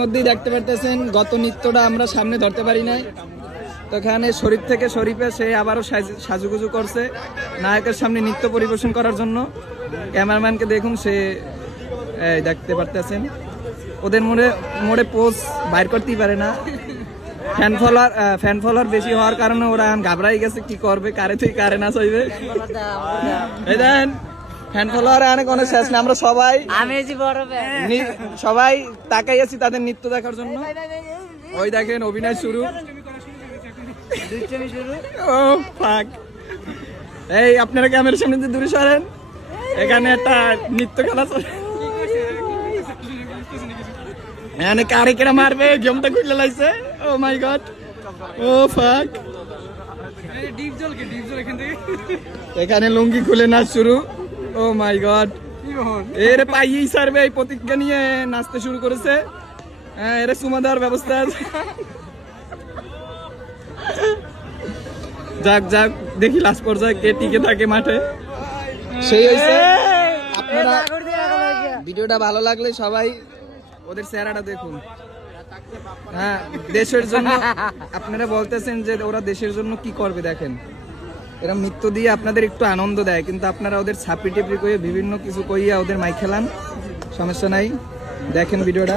মধ্যেই দেখতে পারতেছেন গত নৃত্যটা আমরা সামনে ধরতে পারি নাই, তো এখানে শরীফ থেকে শরীফে সে আবারও সাজুগুজু করছে নায়কের সামনে নৃত্য পরিবেশন করার জন্য। ক্যামেরাম্যানকে দেখুন, সে দেখতে পারতেছেন ওদের মোড়ে পোজ বাইর করতেই পারে না। ফ্যান ফলোয়ার বেশি হওয়ার কারণে ওরা ঘাবড়াই গেছে, কি করবে, কারে থেকে কারে না চাইবে। এই দেন ফ্যান ফলোয়ার অনেক শেষ না, আমরা সবাই তাকাই আছি তাদের নৃত্য দেখার জন্য। ওই দেখেন অভিনয় শুরু। ও ফাক, এই আপনারা ক্যামেরার সামনে যে দূরে সরেন, এখানে একটা নৃত্য খেলা চলে। এখানে কারে কেরা মারবে, গেমটা খুলে লাইছে। ও মাই গড, ও ফাক, এখানে লুঙ্গি খুলে নাচ শুরু। ও মাই গড, এর পাইয়েই সারবে এই প্রতিজ্ঞা নিয়ে নাচতে শুরু করেছে। হ্যাঁ, এর চুমা দেওয়ার ব্যবস্থা আছে। যাক যাক, দেখি লাস্ট পর্যায়ে কে টিকে থাকে মাঠে, সেই হয়েছে। আপনারা ভিডিওটা ভালো লাগলে সবাই ওদের চেহারাটা দেখুন। হ্যাঁ, দেশের জন্য আপনারা বলতেছেন যে ওরা দেশের জন্য কি করবে, দেখেন এরা নৃত্য দিয়ে আপনাদের একটু আনন্দ দেয়, কিন্তু আপনারা ওদের ছাপড়ি টিপড়ি করে বিভিন্ন কিছু কইয়া ওদের মাই খেলান। সমস্যা নাই, দেখেন ভিডিওটা।